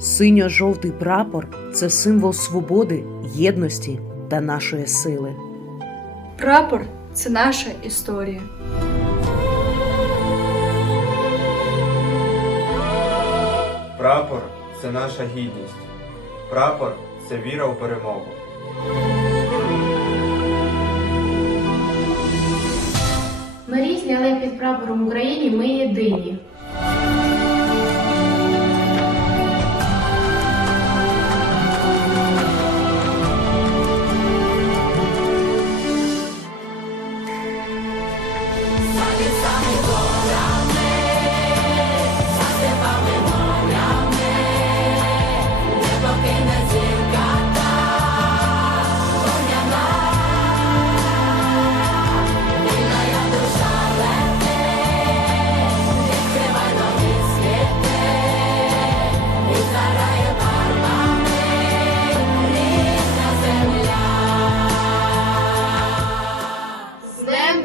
Синьо-жовтий прапор це символ свободи, єдності та нашої сили. Прапор це наша історія. Прапор це наша гідність. Прапор це віра у перемогу. Ми різні, але під прапором України ми єдині.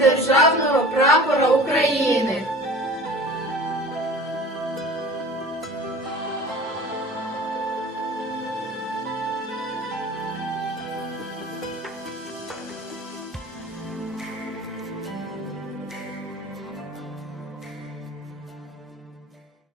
державного прапора України.